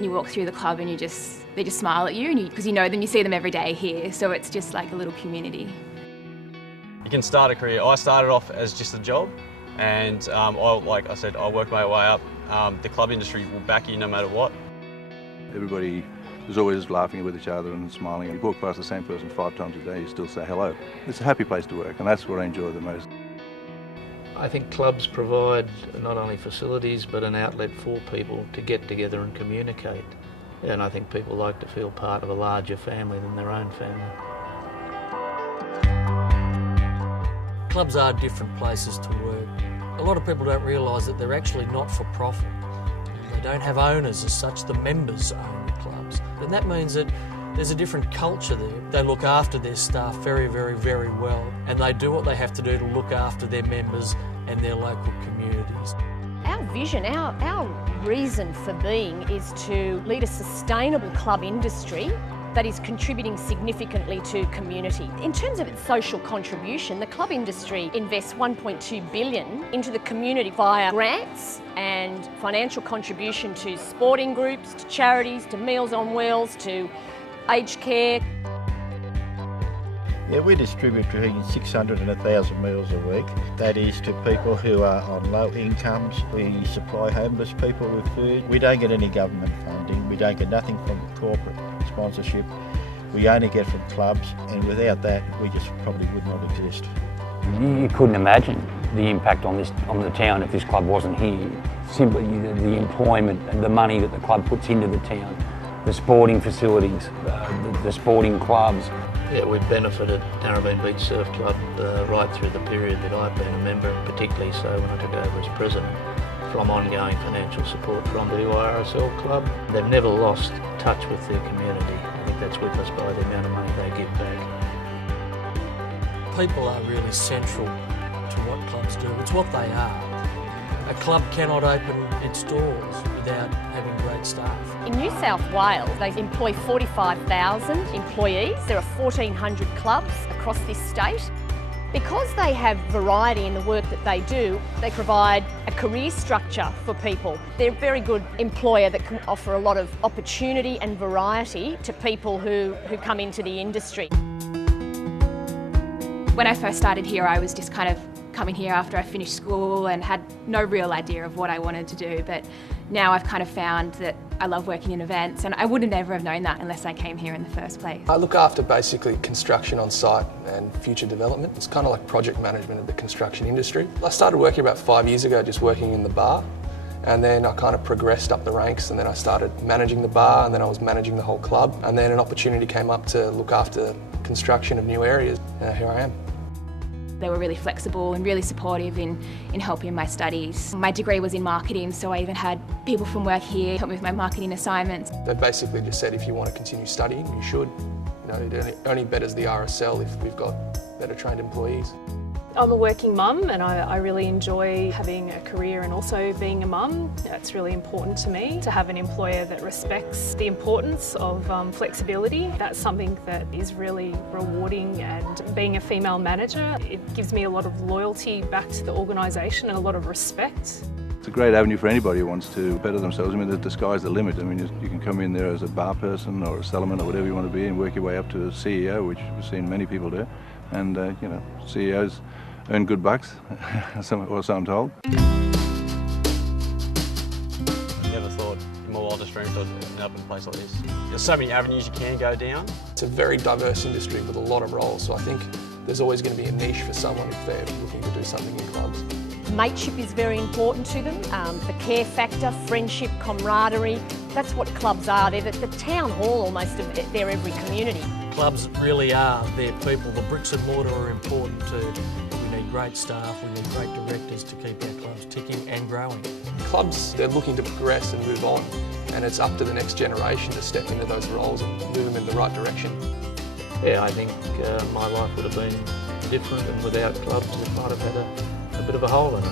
You walk through the club and they just smile at you, because you know them, you see them every day here, so it's just like a little community. You can start a career. I started off as just a job, and like I said, I worked my way up. The club industry will back you no matter what. Everybody is always laughing with each other and smiling. You walk past the same person 5 times a day, you still say hello. It's a happy place to work, and that's what I enjoy the most. I think clubs provide not only facilities but an outlet for people to get together and communicate. And I think people like to feel part of a larger family than their own family. Clubs are different places to work. A lot of people don't realise that they're actually not for profit. They don't have owners as such, the members own the clubs. And that means that there's a different culture there. They look after their staff very, very, very well, and they do what they have to do to look after their members and their local communities. Our vision, our reason for being is to lead a sustainable club industry that is contributing significantly to community. In terms of its social contribution, the club industry invests $1.2 billion into the community via grants and financial contribution to sporting groups, to charities, to Meals on Wheels, to aged care. Yeah, we distribute between 600 and 1,000 meals a week. That is to people who are on low incomes. We supply homeless people with food. We don't get any government funding. We don't get nothing from corporate sponsorship. We only get from clubs, and without that, we just probably would not exist. You couldn't imagine the impact on the town if this club wasn't here. Simply the employment and the money that the club puts into the town, the sporting facilities, the sporting clubs. Yeah, we've benefited Narrabeen Beach Surf Club right through the period that I've been a member, and particularly so when I took over as president, from ongoing financial support from the RSL club. They've never lost touch with their community. I think that's witnessed by the amount of money they give back. People are really central to what clubs do. It's what they are. A club cannot open its doors without having great staff. In New South Wales, they employ 45,000 employees. There are 1,400 clubs across this state. Because they have variety in the work that they do, they provide a career structure for people. They're a very good employer that can offer a lot of opportunity and variety to people who come into the industry. When I first started here, I was just kind of coming here after I finished school and had no real idea of what I wanted to do, but now I've kind of found that I love working in events, and I would have never have known that unless I came here in the first place. I look after basically construction on site and future development. It's kind of like project management of the construction industry. I started working about 5 years ago, just working in the bar, and then I kind of progressed up the ranks, and then I started managing the bar, and then I was managing the whole club, and then an opportunity came up to look after construction of new areas, and here I am. They were really flexible and really supportive in helping my studies. My degree was in marketing, so I even had people from work here help me with my marketing assignments. They basically just said if you want to continue studying, you should. You know, it only betters the RSL if we've got better trained employees. I'm a working mum, and I really enjoy having a career and also being a mum. It's really important to me to have an employer that respects the importance of flexibility. That's something that is really rewarding, and being a female manager, it gives me a lot of loyalty back to the organisation and a lot of respect. It's a great avenue for anybody who wants to better themselves. I mean, the sky's the limit. I mean, you can come in there as a bar person or a cellarman or whatever you want to be and work your way up to a CEO, which we've seen many people do. And, you know, CEOs earn good bucks, or so I'm told. Never thought in my wildest dreams I'd end up in a place like this. There's so many avenues you can go down. It's a very diverse industry with a lot of roles, so I think there's always going to be a niche for someone if they're looking to do something in clubs. Mateship is very important to them, the care factor, friendship, camaraderie. That's what clubs are. They're the town hall almost of their every community. Clubs really are their people. The bricks and mortar are important too. We need great staff, we need great directors to keep our clubs ticking and growing. Clubs, they're looking to progress and move on, and it's up to the next generation to step into those roles and move them in the right direction. Yeah, I think my life would have been different, and without clubs it might have had a bit of a hole in it.